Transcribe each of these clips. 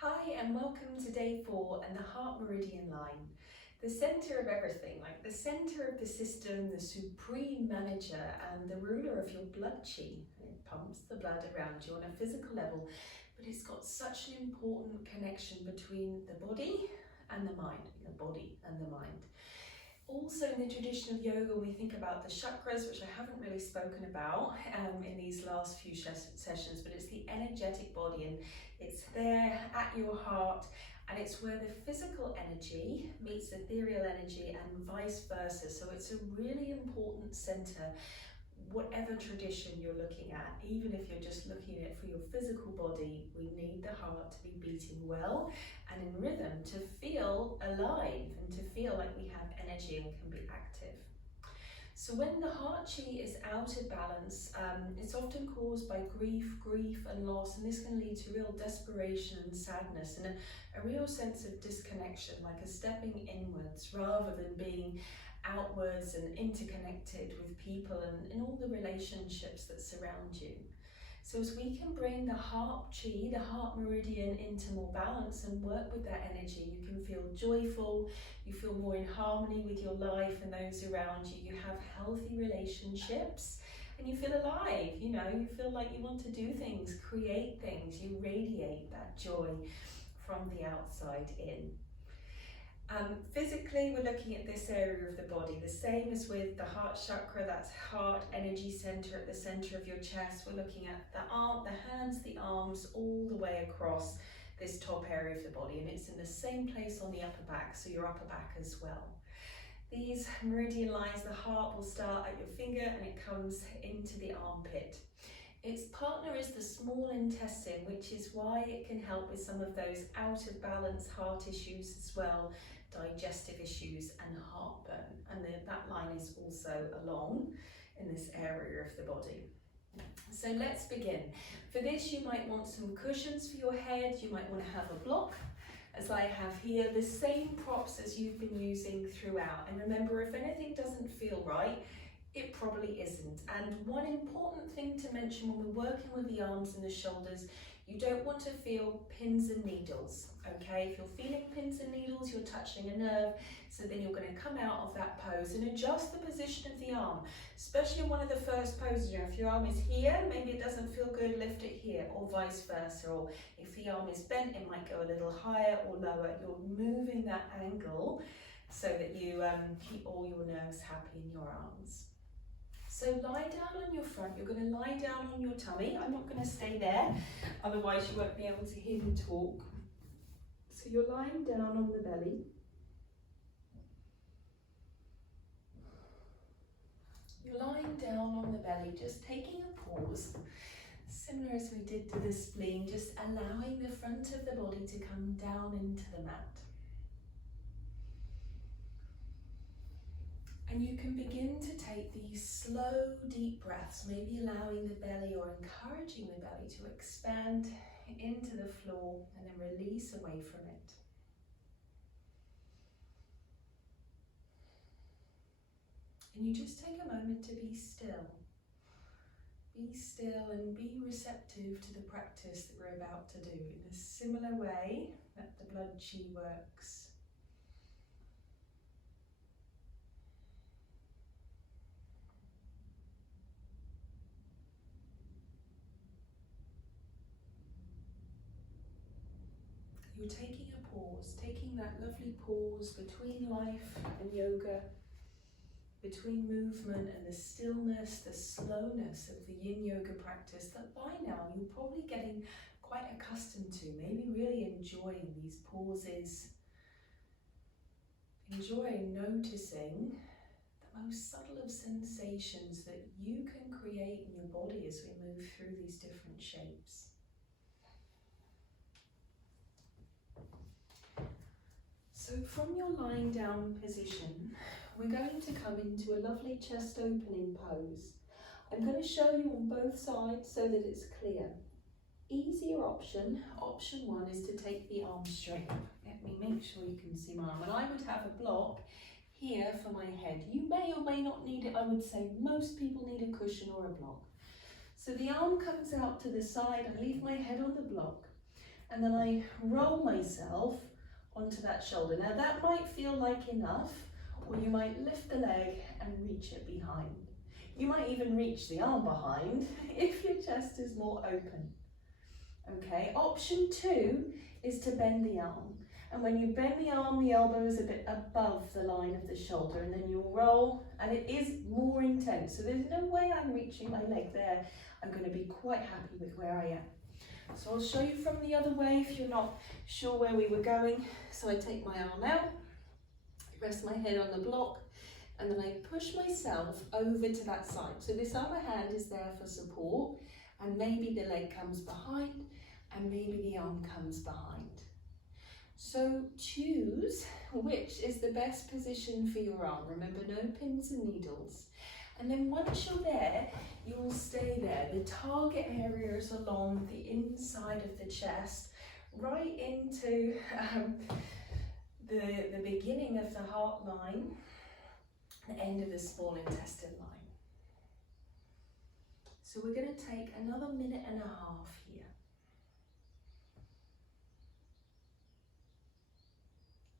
Hi and welcome to day 4 and the heart meridian line. The center of everything, like the center of the system, the supreme manager and the ruler of your blood chi. It pumps the blood around you on a physical level, but it's got such an important connection between the body and the mind, the body and the mind. Also in the tradition of yoga, we think about the chakras, which I haven't really spoken about in these last few sessions, but it's the energetic body and it's there at your heart, and it's where the physical energy meets ethereal energy and vice versa. So it's a really important center, whatever tradition you're looking at. Even if you're just looking at it for your physical body, we need the heart to be beating well and in rhythm to feel alive and to feel like we have energy and can be active. So when the heart chi is out of balance, it's often caused by grief and loss, and this can lead to real desperation and sadness and a real sense of disconnection, like a stepping inwards rather than being outwards and interconnected with people and in all the relationships that surround you. So as we can bring the heart chi, the heart meridian, into more balance and work with that energy, you can feel joyful, you feel more in harmony with your life and those around you, you have healthy relationships, and you feel alive, you feel like you want to do things, create things, you radiate that joy from the outside in. Physically, we're looking at this area of the body, the same as with the heart chakra, that's heart energy center at the center of your chest. We're looking at the hands, the arms, all the way across this top area of the body, and it's in the same place on the upper back, so your upper back as well. These meridian lines, the heart will start at your finger and it comes into the armpit. Its partner is the small intestine, which is why it can help with some of those out of balance heart issues as well, digestive issues and heartburn. And that line is also along in this area of the body. So let's begin. For this, you might want some cushions for your head. You might want to have a block, as I have here, the same props as you've been using throughout. And remember, if anything doesn't feel right, it probably isn't. And one important thing to mention when we're working with the arms and the shoulders, you don't want to feel pins and needles, okay? If you're feeling pins and needles, you're touching a nerve, so then you're going to come out of that pose and adjust the position of the arm, especially in one of the first poses. If your arm is here, maybe it doesn't feel good, lift it here, or vice versa. Or if the arm is bent, it might go a little higher or lower. You're moving that angle so that you keep all your nerves happy in your arms. So lie down on your front, you're going to lie down on your tummy. I'm not going to stay there, otherwise you won't be able to hear me talk. So you're lying down on the belly. You're lying down on the belly, just taking a pause, similar as we did to the spleen, just allowing the front of the body to come down into the mat. And you can begin to take these slow, deep breaths, maybe allowing the belly or encouraging the belly to expand into the floor and then release away from it. And you just take a moment to be still. Be still and be receptive to the practice that we're about to do in a similar way that the blood chi works. You're taking a pause, taking that lovely pause between life and yoga, between movement and the stillness, the slowness of the yin yoga practice that by now you're probably getting quite accustomed to, maybe really enjoying these pauses, enjoying noticing the most subtle of sensations that you can create in your body as we move through these different shapes. So from your lying down position, we're going to come into a lovely chest opening pose. I'm going to show you on both sides so that it's clear. Easier option, option 1, is to take the arm straight. Let me make sure you can see my arm. And I would have a block here for my head. You may or may not need it. I would say most people need a cushion or a block. So the arm comes out to the side. I leave my head on the block. and then I roll myself onto that shoulder. Now that might feel like enough, or you might lift the leg and reach it behind. You might even reach the arm behind if your chest is more open. Okay, option 2 is to bend the arm. And when you bend the arm, the elbow is a bit above the line of the shoulder, and then you'll roll, and it is more intense. So there's no way I'm reaching my leg there. I'm going to be quite happy with where I am. So I'll show you from the other way if you're not sure where we were going. So I take my arm out, rest my head on the block, and then I push myself over to that side. So this other hand is there for support, and maybe the leg comes behind, and maybe the arm comes behind. So choose which is the best position for your arm. Remember, no pins and needles. And then once you're there, you will stay there. The target area is along the inside of the chest, right into the beginning of the heart line, the end of the small intestine line. So we're going to take another 1.5 minutes here.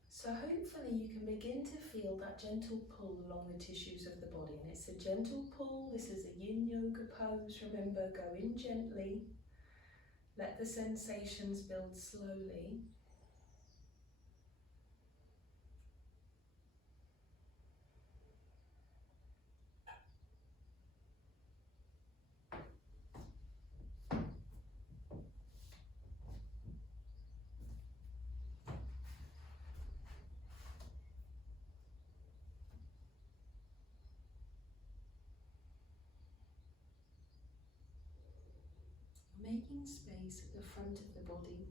So hopefully you can begin to feel that gentle pull along the tissues of the body. And it's a gentle pull. This is a yin yoga pose. Remember, go in gently. Let the sensations build slowly. Making space at the front of the body.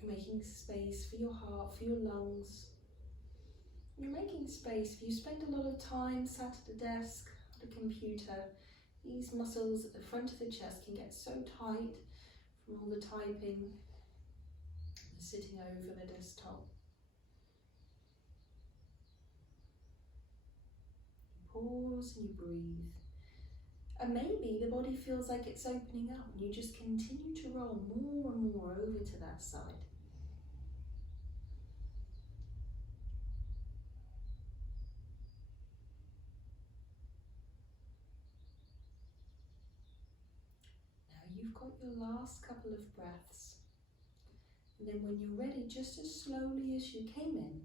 You're making space for your heart, for your lungs. You're making space. If you spend a lot of time sat at a desk, at a computer, these muscles at the front of the chest can get so tight from all the typing, sitting over the desktop. You pause and you breathe. And maybe the body feels like it's opening up, and you just continue to roll more and more over to that side. Now you've got your last couple of breaths. And then when you're ready, just as slowly as you came in,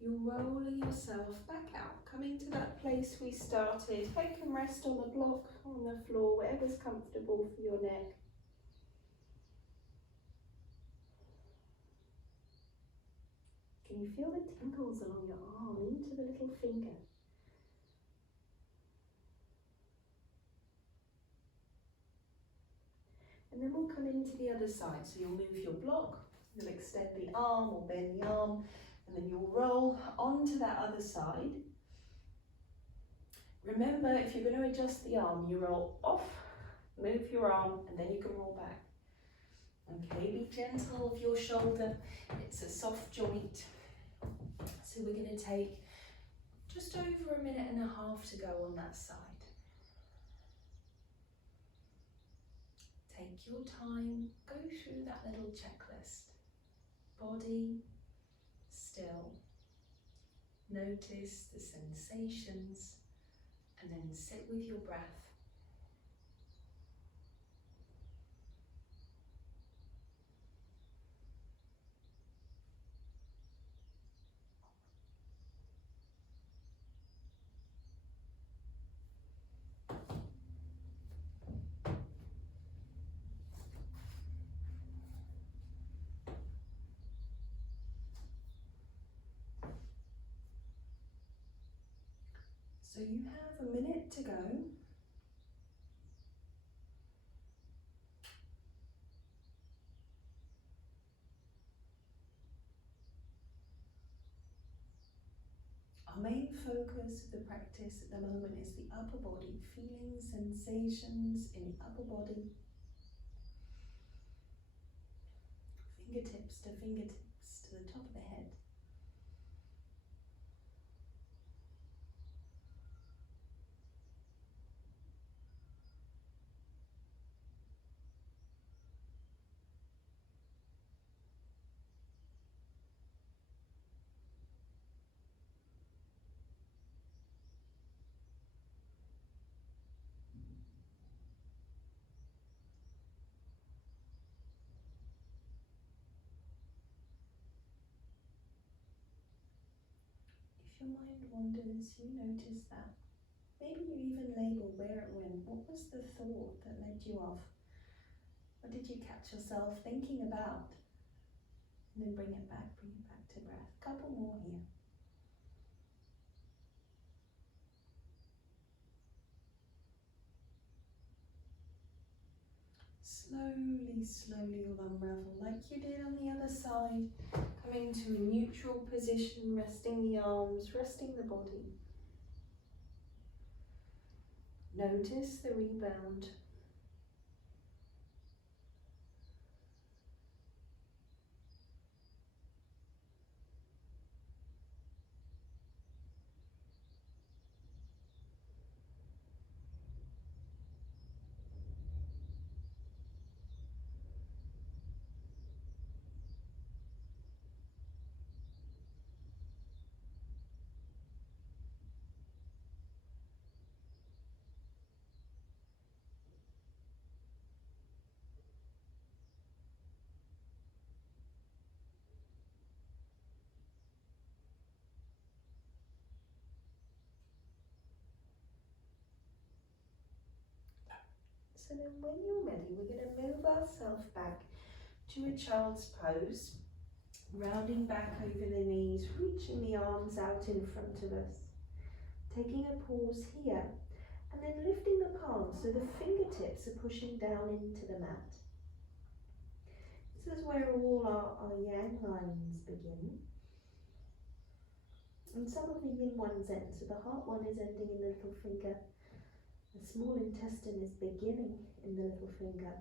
you're rolling yourself back out, coming to that place we started. Take and rest on the block, on the floor, whatever's comfortable for your neck. Can you feel the tingles along your arm into the little finger? And then we'll come into the other side. So you'll move your block, you'll extend the arm or bend the arm, and then you'll roll onto that other side. Remember, if you're going to adjust the arm, you roll off, move your arm, and then you can roll back. Okay, be gentle with your shoulder. It's a soft joint. So we're going to take just over 1.5 minutes to go on that side. Take your time, go through that little checklist. Body, still. Notice the sensations, and then sit with your breath. So you have 1 minute to go. Our main focus of the practice at the moment is the upper body, feeling sensations in the upper body. Fingertips to fingertips to the top of the head. If your mind wanders, you notice that. Maybe you even label where it went. What was the thought that led you off? What did you catch yourself thinking about? And then bring it back to breath. Couple more here. Slowly, slowly you'll unravel like you did on the other side. Coming to a neutral position, resting the arms, resting the body. Notice the rebound. So then when you're ready, we're going to move ourselves back to a child's pose, rounding back over the knees, reaching the arms out in front of us, taking a pause here, and then lifting the palms so the fingertips are pushing down into the mat. This is where all our yang lines begin. And some of the yin ones end, so the heart one is ending in the little finger. The small intestine is beginning in the little finger.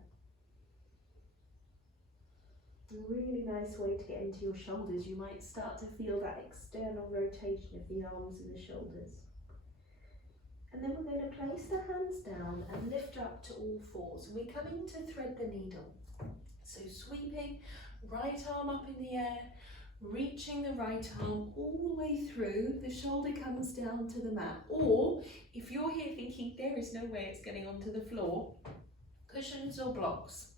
A really nice way to get into your shoulders. You might start to feel that external rotation of the arms and the shoulders. And then we're going to place the hands down and lift up to all fours. We're coming to thread the needle. So sweeping, right arm up in the air, reaching the right arm all the way through, the shoulder comes down to the mat. Or, if you're here thinking there is no way it's getting onto the floor, cushions or blocks.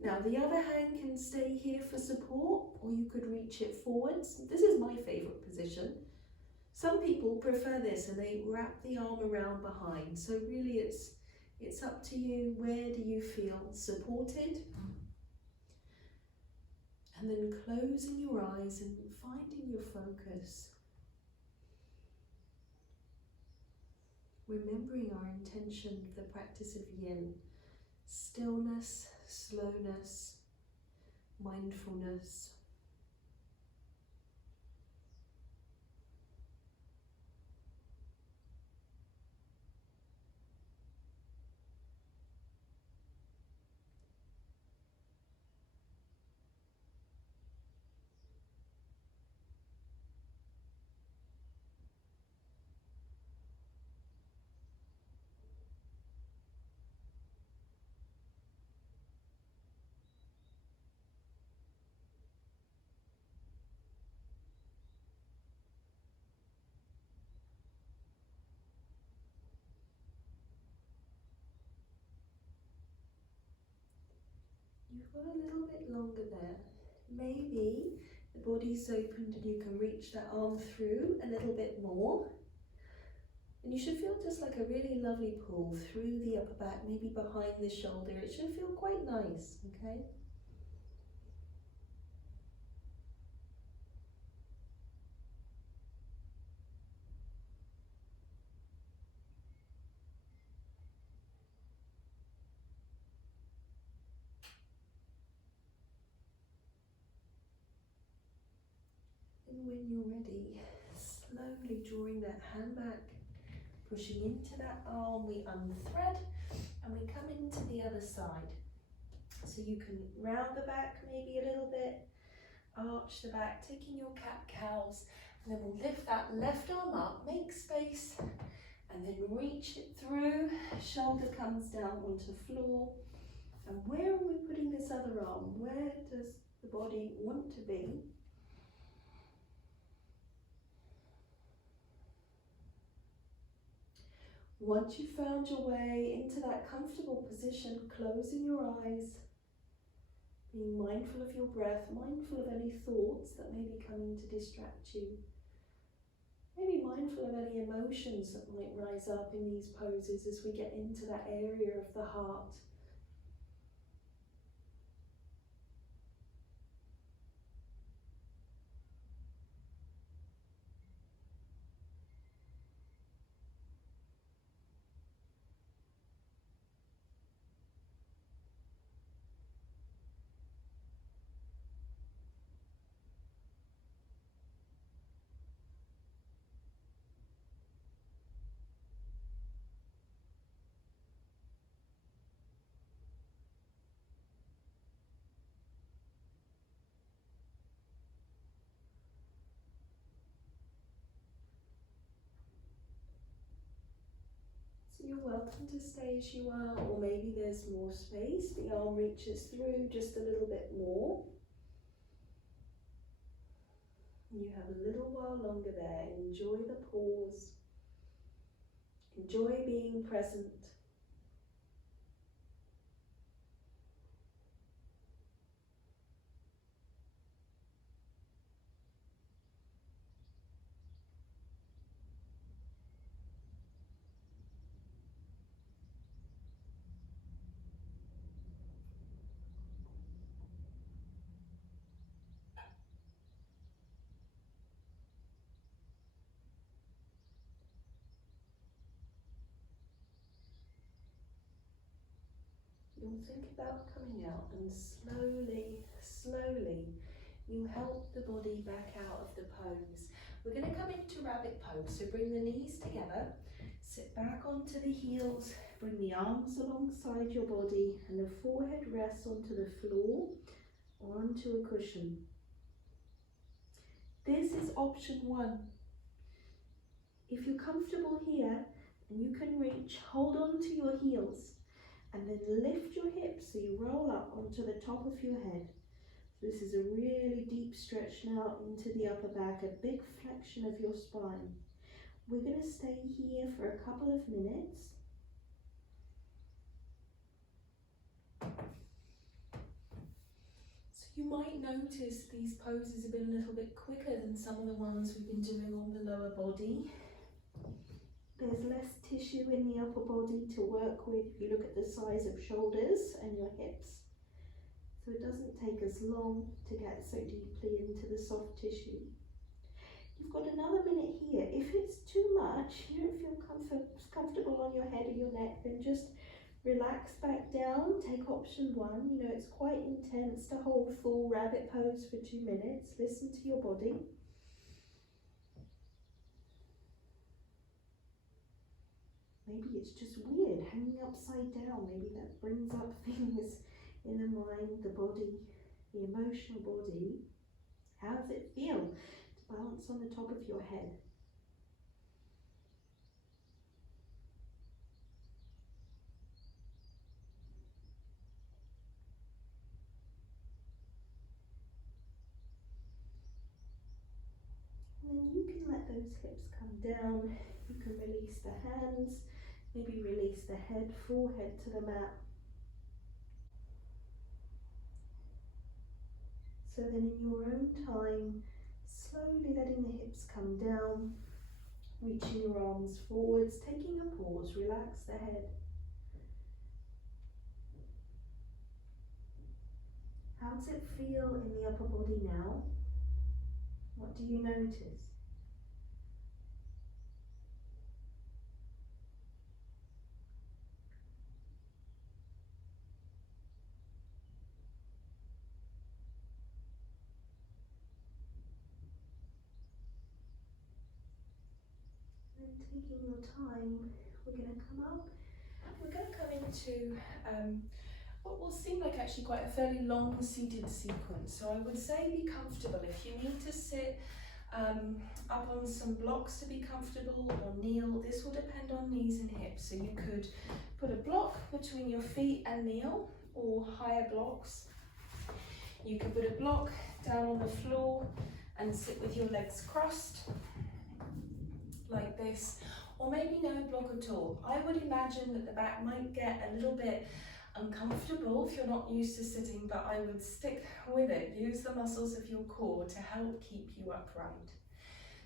Now the other hand can stay here for support, or you could reach it forwards. This is my favourite position. Some people prefer this and they wrap the arm around behind. So really it's up to you. Where do you feel supported? And then closing your eyes and finding your focus. Remembering our intention of the practice of yin. Stillness, slowness, mindfulness. You've got a little bit longer there. Maybe the body's opened and you can reach that arm through a little bit more. And you should feel just like a really lovely pull through the upper back, maybe behind the shoulder. It should feel quite nice, okay? And when you're ready, slowly drawing that hand back, pushing into that arm, we unthread and we come into the other side. So you can round the back maybe a little bit, arch the back, taking your cat-cows, and then we'll lift that left arm up, make space, and then reach it through, shoulder comes down onto floor. And where are we putting this other arm? Where does the body want to be? Once you've found your way into that comfortable position, closing your eyes, being mindful of your breath, mindful of any thoughts that may be coming to distract you. mindful of any emotions that might rise up in these poses as we get into that area of the heart. So you're welcome to stay as you are, or maybe there's more space. The arm reaches through just a little bit more. You have a little while longer there. Enjoy the pause. Enjoy being present. You'll think about coming out, and slowly, slowly, you help the body back out of the pose. We're going to come into rabbit pose, so bring the knees together, sit back onto the heels, bring the arms alongside your body, and the forehead rests onto the floor or onto a cushion. This is option 1. If you're comfortable here and you can reach, hold on to your heels and then lift your hips so you roll up onto the top of your head. So this is a really deep stretch now into the upper back, a big flexion of your spine. We're going to stay here for a couple of minutes. So you might notice these poses have been a little bit quicker than some of the ones we've been doing on the lower body. There's less tissue in the upper body to work with if you look at the size of shoulders and your hips. So it doesn't take as long to get so deeply into the soft tissue. You've got another minute here. If it's too much, you don't feel comfortable on your head or your neck, then just relax back down. Take option 1. You know, it's quite intense to hold full rabbit pose for 2 minutes. Listen to your body. Maybe it's just weird hanging upside down. Maybe that brings up things in the mind, the body, the emotional body. How does it feel to balance on the top of your head? And then you can let those hips come down. You can release the hands, maybe release the head, forehead to the mat. So then in your own time, slowly letting the hips come down, reaching your arms forwards, taking a pause, relax the head. How does it feel in the upper body now? What do you notice? And taking your time, we're going to come up. We're going to come into what will seem like actually quite a fairly long seated sequence. So I would say be comfortable. If you need to sit up on some blocks to be comfortable or kneel, this will depend on knees and hips. So you could put a block between your feet and kneel, or higher blocks. You could put a block down on the floor and sit with your legs crossed like this, or maybe no block at all. I would imagine that the back might get a little bit uncomfortable if you're not used to sitting, but I would stick with it. Use the muscles of your core to help keep you upright.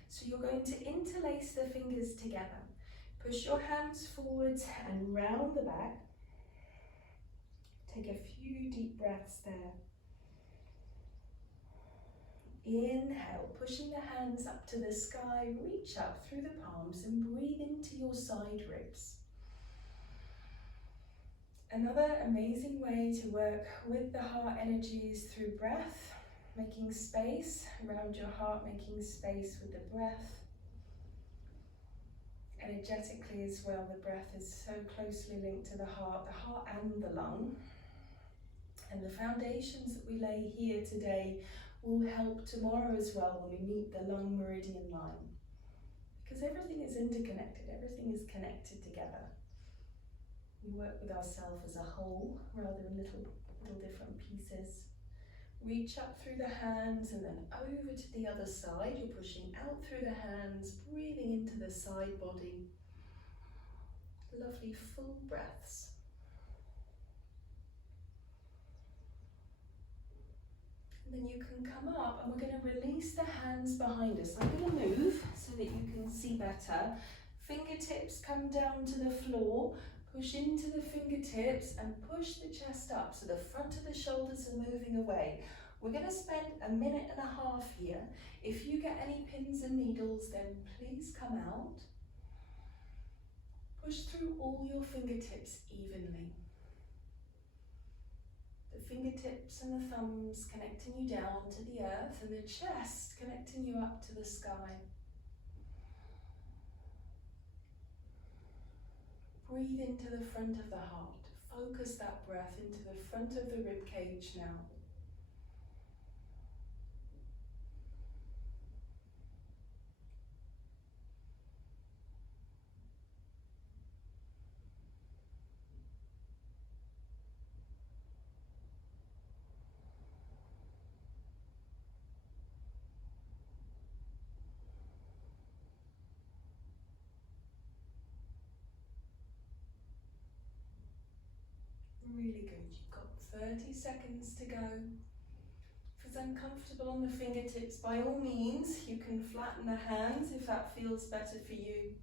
So you're going to interlace the fingers together. Push your hands forwards and round the back. Take a few deep breaths there. Inhale, pushing the hands up to the sky, reach up through the palms and breathe into your side ribs. Another amazing way to work with the heart energy is through breath, making space around your heart, making space with the breath. Energetically as well, the breath is so closely linked to the heart and the lung. And the foundations that we lay here today will help tomorrow as well when we meet the lung meridian line. Because everything is interconnected, everything is connected together. We work with ourselves as a whole rather than little different pieces. Reach up through the hands and then over to the other side. You're pushing out through the hands, breathing into the side body. Lovely full breaths. And then you can come up and we're going to release the hands behind us. I'm going to move so that you can see better. Fingertips come down to the floor. Push into the fingertips and push the chest up so the front of the shoulders are moving away. We're going to spend 1.5 minutes here. If you get any pins and needles, then please come out. Push through all your fingertips evenly. The fingertips and the thumbs connecting you down to the earth and the chest connecting you up to the sky. Breathe into the front of the heart. Focus that breath into the front of the rib cage now. Really good. You've got 30 seconds to go. If it's uncomfortable on the fingertips, by all means, you can flatten the hands if that feels better for you.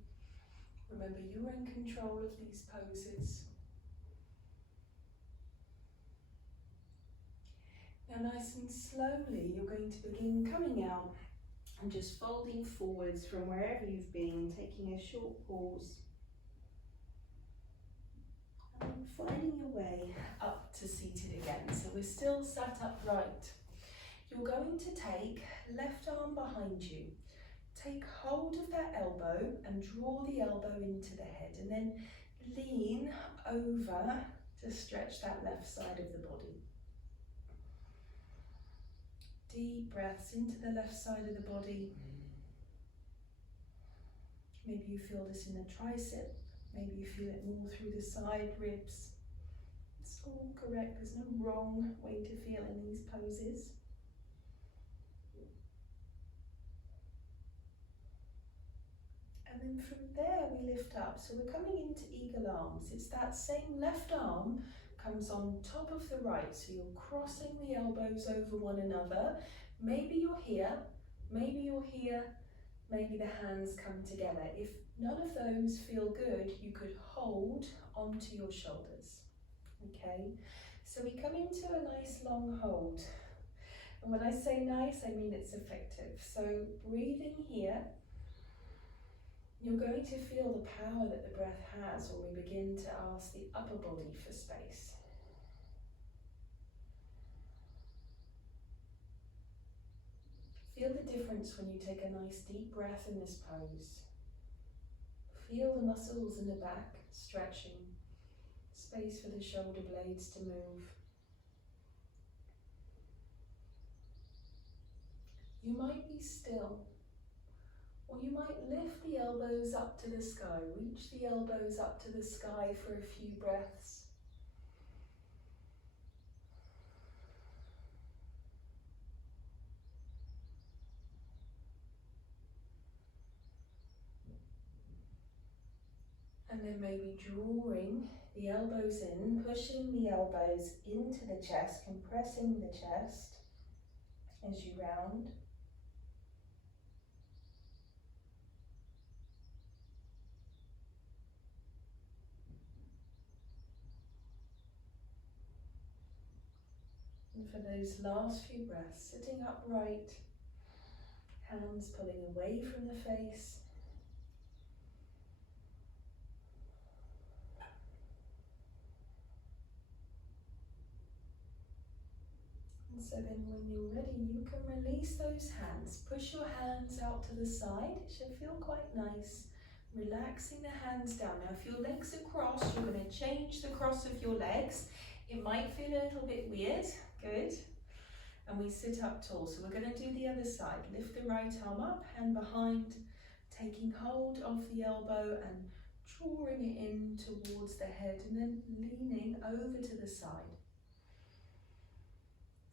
Remember, you're in control of these poses. Now, nice and slowly, you're going to begin coming out and just folding forwards from wherever you've been, taking a short pause. And finding your way up to seated again. So we're still sat upright. You're going to take left arm behind you. Take hold of that elbow and draw the elbow into the head and then lean over to stretch that left side of the body. Deep breaths into the left side of the body. Maybe you feel this in the tricep. Maybe you feel it more through the side ribs. It's all correct. There's no wrong way to feel in these poses. And then from there we lift up. So we're coming into eagle arms. It's that same left arm comes on top of the right. So you're crossing the elbows over one another. Maybe you're here, maybe you're here, maybe the hands come together. If none of those feel good, you could hold onto your shoulders. Okay, so we come into a nice long hold. And when I say nice, I mean it's effective. So breathing here. You're going to feel the power that the breath has when we begin to ask the upper body for space. Feel the difference when you take a nice deep breath in this pose. Feel the muscles in the back stretching, space for the shoulder blades to move. You might be still. Or you might lift the elbows up to the sky, reach the elbows up to the sky for a few breaths. And then maybe drawing the elbows in, pushing the elbows into the chest, compressing the chest as you round. And for those last few breaths, sitting upright, hands pulling away from the face. And so then when you're ready, you can release those hands. Push your hands out to the side. It should feel quite nice. Relaxing the hands down. Now if your legs are crossed, you're going to change the cross of your legs. It might feel a little bit weird. Good. And we sit up tall. So we're going to do the other side. Lift the right arm up, hand behind, taking hold of the elbow and drawing it in towards the head and then leaning over to the side.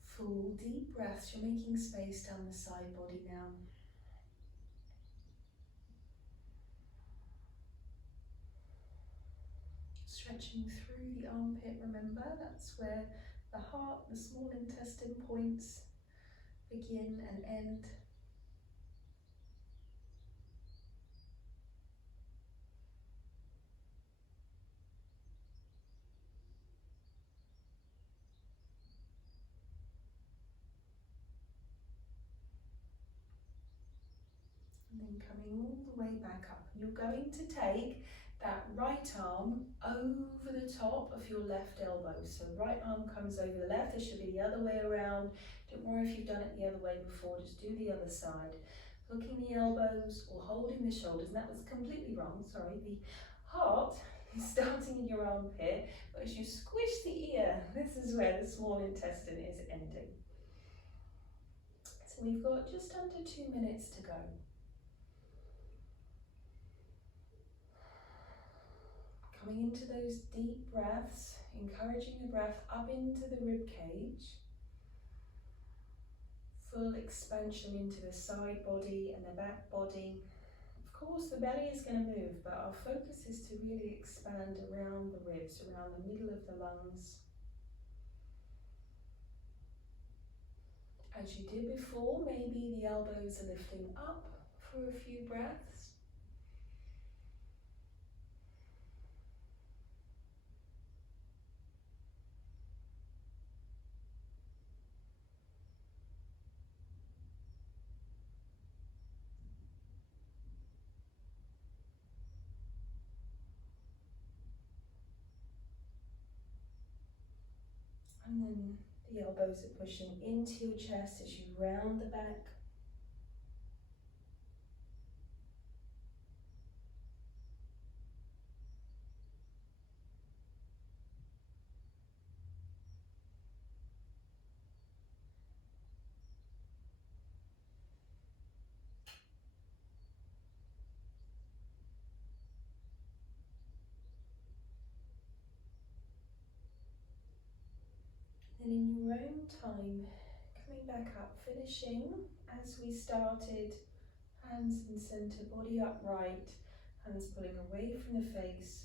Full deep breaths. You're making space down the side body now. Stretching through the armpit, remember that's where the heart, the small intestine points begin and end. And then coming all the way back up. You're going to take that right arm over the top of your left elbow. So right arm comes over the left. It should be the other way around. Don't worry if you've done it the other way before, just do the other side. Hooking the elbows or holding the shoulders, and that was completely wrong, sorry. The heart is starting in your armpit, but as you squish the ear, this is where the small intestine is ending. So we've got just under 2 minutes to go. Coming into those deep breaths, encouraging the breath up into the rib cage. Full expansion into the side body and the back body. Of course, the belly is going to move, but our focus is to really expand around the ribs, around the middle of the lungs. As you did before, maybe the elbows are lifting up for a few breaths. And then the elbows are pushing into your chest as you round the back. And in your own time, coming back up, finishing as we started, hands in center, body upright, hands pulling away from the face.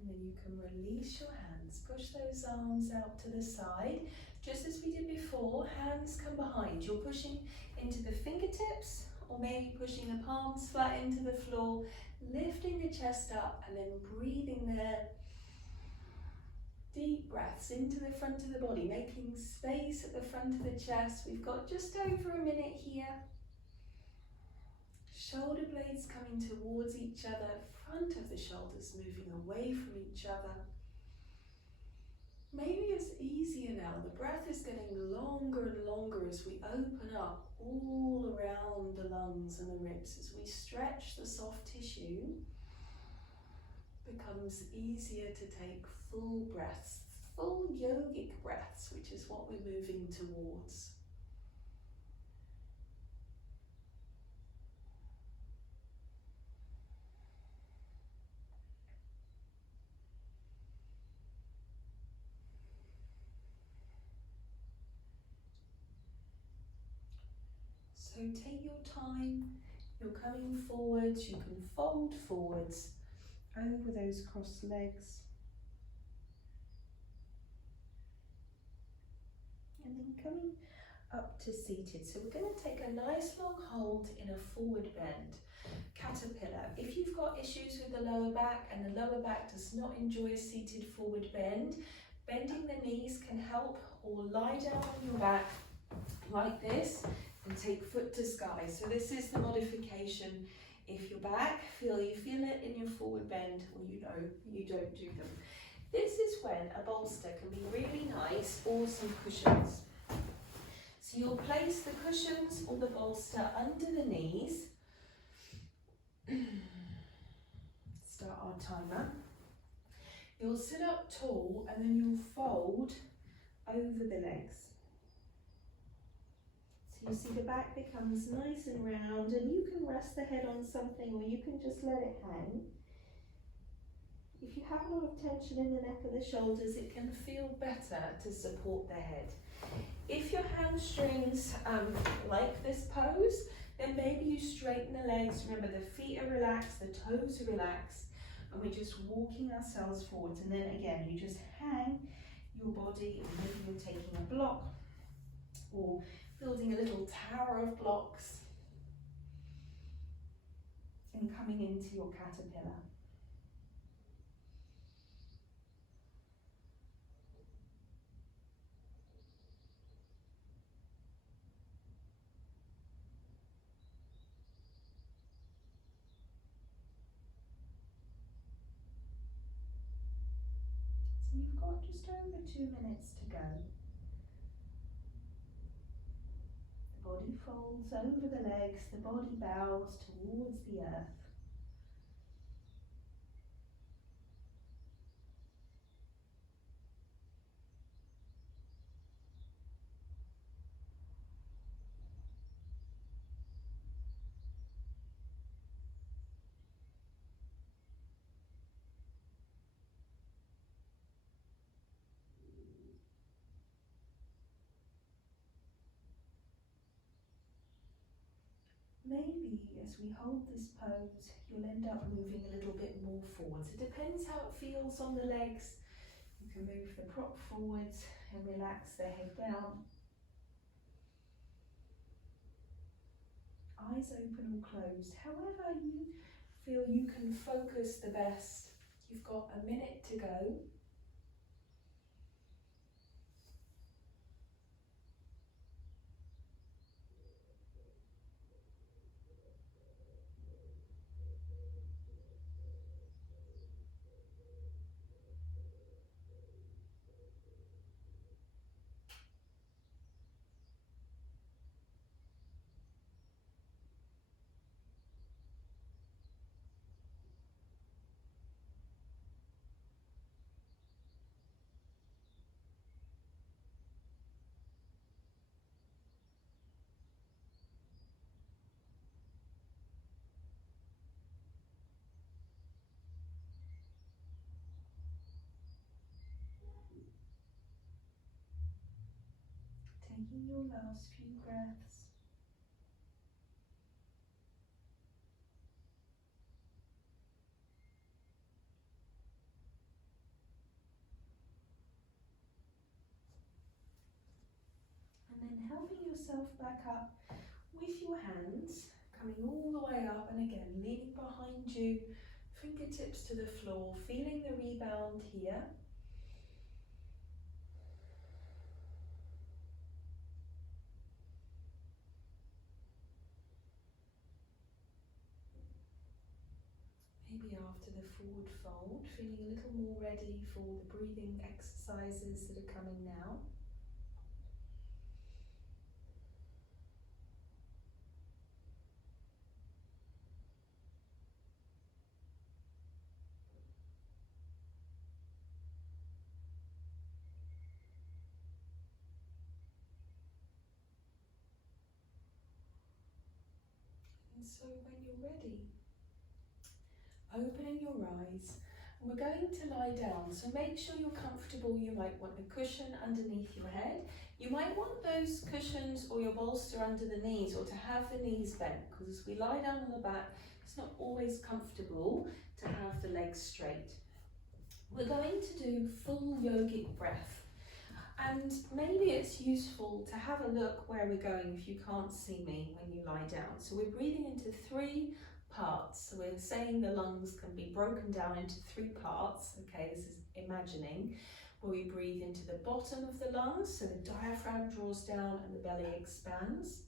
And then you can release your hands, push those arms out to the side. Just as we did before, hands come behind. You're pushing into the fingertips or maybe pushing the palms flat into the floor, lifting the chest up and then breathing there. Deep breaths into the front of the body, making space at the front of the chest. We've got just over a minute here. Shoulder blades coming towards each other, front of the shoulders moving away from each other. Maybe it's easier now. The breath is getting longer and longer as we open up all around the lungs and the ribs. As we stretch the soft tissue, it becomes easier to take full breaths, full yogic breaths, which is what we're moving towards. So take your time, you're coming forwards, you can fold forwards over those crossed legs. And then coming up to seated. So we're going to take a nice long hold in a forward bend. Caterpillar. If you've got issues with the lower back and the lower back does not enjoy a seated forward bend, bending the knees can help, or lie down on your back like this and take foot to sky. So this is the modification. If your back, you feel it in your forward bend, or you know you don't do them. This is when a bolster can be really nice, or some cushions. So you'll place the cushions or the bolster under the knees. Start our timer. You'll sit up tall and then you'll fold over the legs. So you see the back becomes nice and round, and you can rest the head on something, or you can just let it hang. If you have a lot of tension in the neck or the shoulders, it can feel better to support the head. If your hamstrings like this pose, then maybe you straighten the legs. Remember, the feet are relaxed, the toes are relaxed, and we're just walking ourselves forwards. And then again, you just hang your body, or maybe you're taking a block or building a little tower of blocks and coming into your caterpillar. So you've got just over 2 minutes to go. The body folds over the legs, the body bows towards the earth. Maybe as we hold this pose, you'll end up moving a little bit more forwards. It depends how it feels on the legs. You can move the prop forwards and relax the head down. Eyes open or closed, however you feel you can focus the best. You've got a minute to go. Taking your last few breaths. And then helping yourself back up with your hands, coming all the way up, and again leaning behind you, fingertips to the floor, feeling the rebound here. Maybe after the forward fold, feeling a little more ready for the breathing exercises that are coming now. And so when you're ready, opening your eyes, and we're going to lie down, so make sure you're comfortable. You might want a cushion underneath your head. You might want those cushions or your bolster under the knees, or to have the knees bent, because as we lie down on the back, it's not always comfortable to have the legs straight. We're going to do full yogic breath. And maybe it's useful to have a look where we're going if you can't see me when you lie down. So we're breathing into 3 parts. So we're saying the lungs can be broken down into 3 parts. Okay, this is imagining, where we breathe into the bottom of the lungs, so the diaphragm draws down and the belly expands.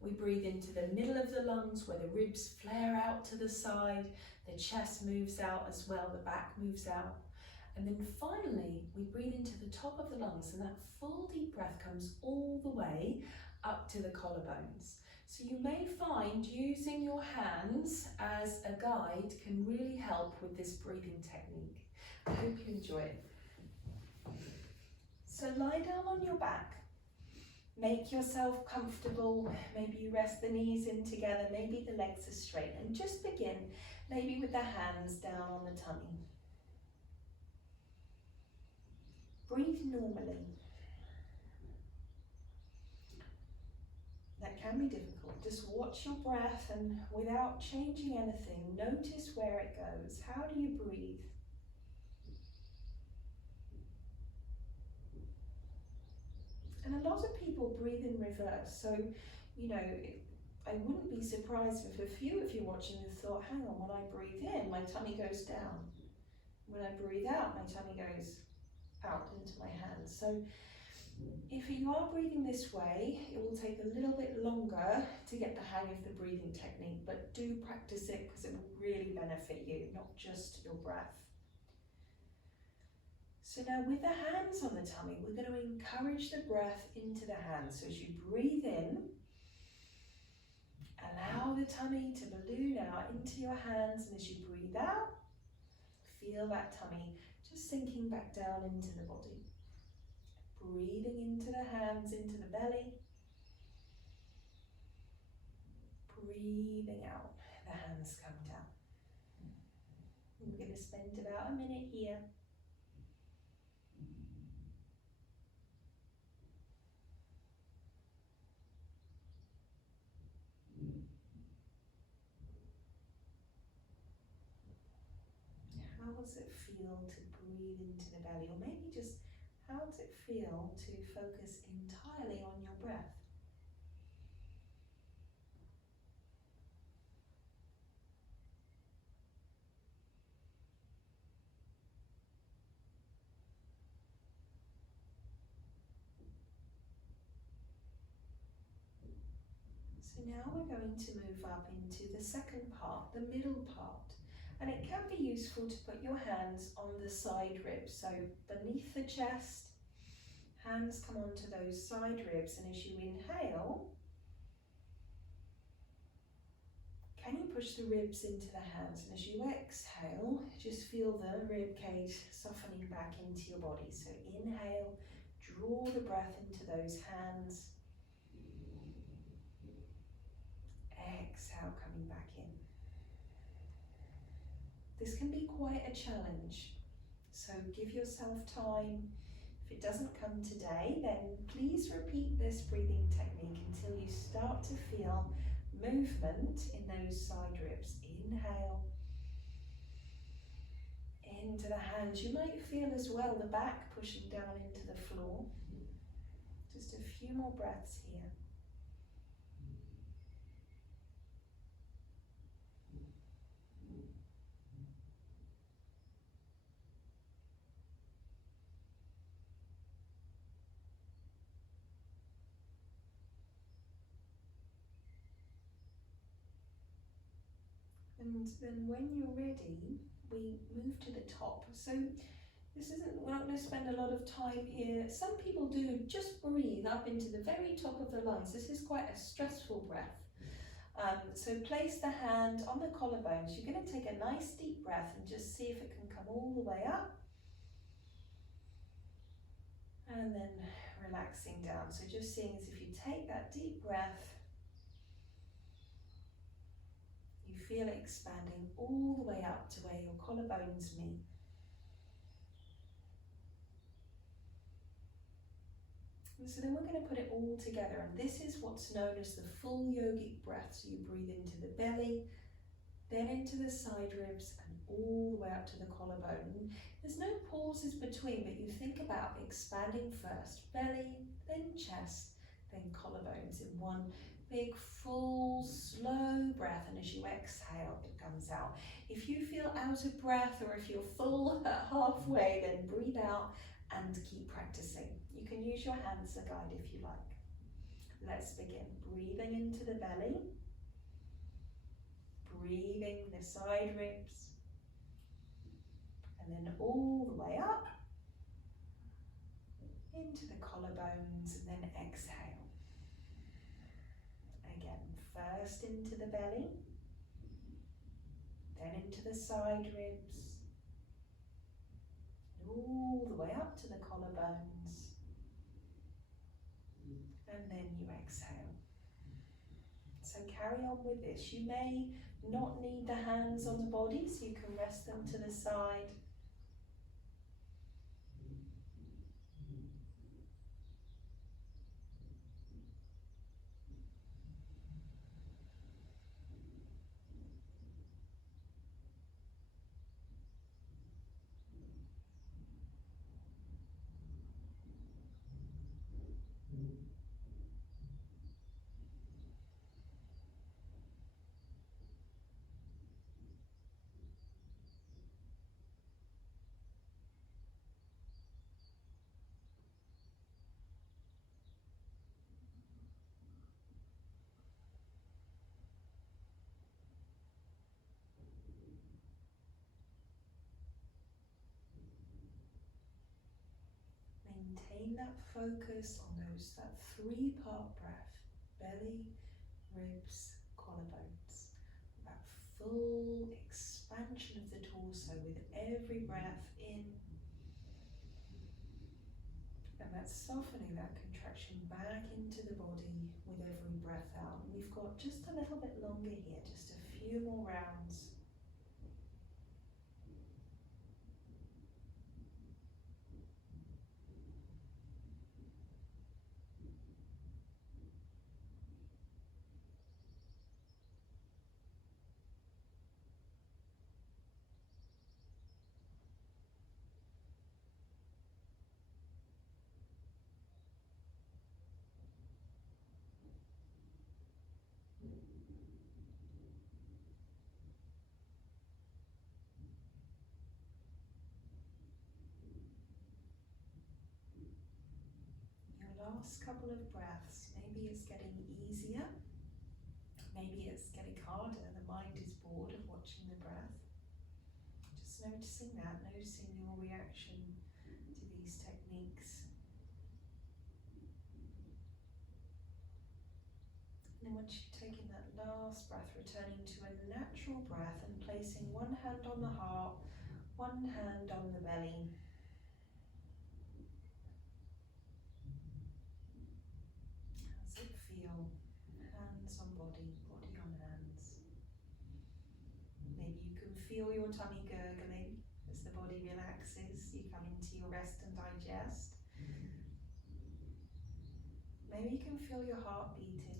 We breathe into the middle of the lungs where the ribs flare out to the side, the chest moves out as well, the back moves out. And then finally, we breathe into the top of the lungs, and that full deep breath comes all the way up to the collarbones. So you may find using your hands as a guide can really help with this breathing technique. I hope you enjoy it. So lie down on your back. Make yourself comfortable. Maybe you rest the knees in together, maybe the legs are straight, and just begin maybe with the hands down on the tummy. Breathe normally. That can be difficult. Just watch your breath and without changing anything, notice where it goes. How do you breathe? And a lot of people breathe in reverse. So, you know, I wouldn't be surprised if a few of you watching have thought, hang on, when I breathe in, my tummy goes down. When I breathe out, my tummy goes out into my hands. So if you are breathing this way, it will take a little bit longer to get the hang of the breathing technique, but do practice it because it will really benefit you, not just your breath. So now with the hands on the tummy, we're going to encourage the breath into the hands. So as you breathe in, allow the tummy to balloon out into your hands, and as you breathe out, feel that tummy just sinking back down into the body. Breathing into the hands, into the belly. Breathing out, the hands come down. We're going to spend about a minute here. How does it feel to breathe into the belly? Or maybe just how does it feel to focus entirely on your breath? So now we're going to move up into the second part, the middle part. And it can be useful to put your hands on the side ribs, so beneath the chest, hands come onto those side ribs, and as you inhale, can you push the ribs into the hands? And as you exhale, just feel the rib cage softening back into your body. So inhale, draw the breath into those hands. Exhale, coming back in. This can be quite a challenge, so give yourself time. If it doesn't come today, then please repeat this breathing technique until you start to feel movement in those side ribs. Inhale into the hands. You might feel as well the back pushing down into the floor. Just a few more breaths here. And then when you're ready, we move to the top. So we're not going to spend a lot of time here. Some people do just breathe up into the very top of the lungs. This is quite a stressful breath. So place the hand on the collarbones. You're going to take a nice deep breath and just see if it can come all the way up. And then relaxing down. So just seeing as if you take that deep breath, you feel it expanding all the way up to where your collarbones meet. And so then we're going to put it all together, and this is what's known as the full yogic breath. So you breathe into the belly, then into the side ribs and all the way up to the collarbone. There's no pauses between, but you think about expanding first, belly, then chest, then collarbones in one big, full, slow breath, and as you exhale, it comes out. If you feel out of breath or if you're full at halfway, then breathe out and keep practicing. You can use your hands as a guide if you like. Let's begin. Breathing into the belly, breathing the side ribs, and then all the way up into the collarbones, and then exhale. Again, first into the belly, then into the side ribs, and all the way up to the collarbones, and then you exhale. So carry on with this. You may not need the hands on the body, so you can rest them to the side. Maintain that focus on that three-part breath, belly, ribs, collarbones. That full expansion of the torso with every breath in, and that softening, that contraction back into the body with every breath out. And we've got just a little bit longer here, just a few more rounds. Last couple of breaths. Maybe it's getting easier, maybe it's getting harder. The mind is bored of watching the breath. Just noticing that, noticing your reaction to these techniques. And then once you've taken that last breath, returning to a natural breath and placing one hand on the heart, one hand on the belly. Feel hands on body, body on hands. Maybe you can feel your tummy gurgling as the body relaxes. You come into your rest and digest. Maybe you can feel your heart beating.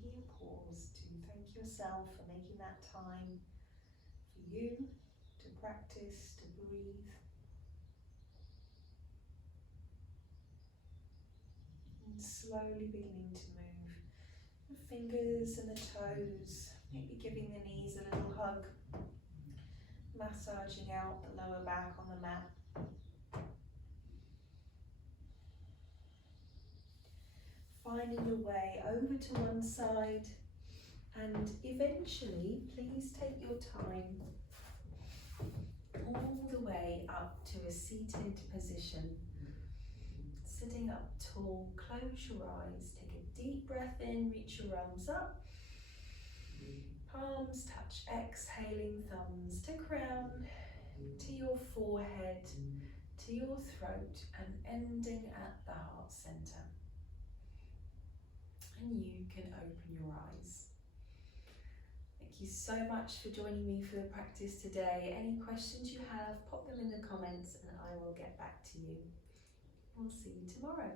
Here, pause to thank yourself for making that time for you to practice, to breathe. And slowly beginning to move the fingers and the toes, maybe giving the knees a little hug, massaging out the lower back on the mat. Finding your way over to one side, and eventually, please take your time all the way up to a seated position. Sitting up tall, close your eyes, take a deep breath in, reach your arms up, palms touch, exhaling, thumbs to crown, to your forehead, to your throat, and ending at the heart center. and you can open your eyes. Thank you so much for joining me for the practice today. Any questions you have, pop them in the comments and I will get back to you. We'll see you tomorrow.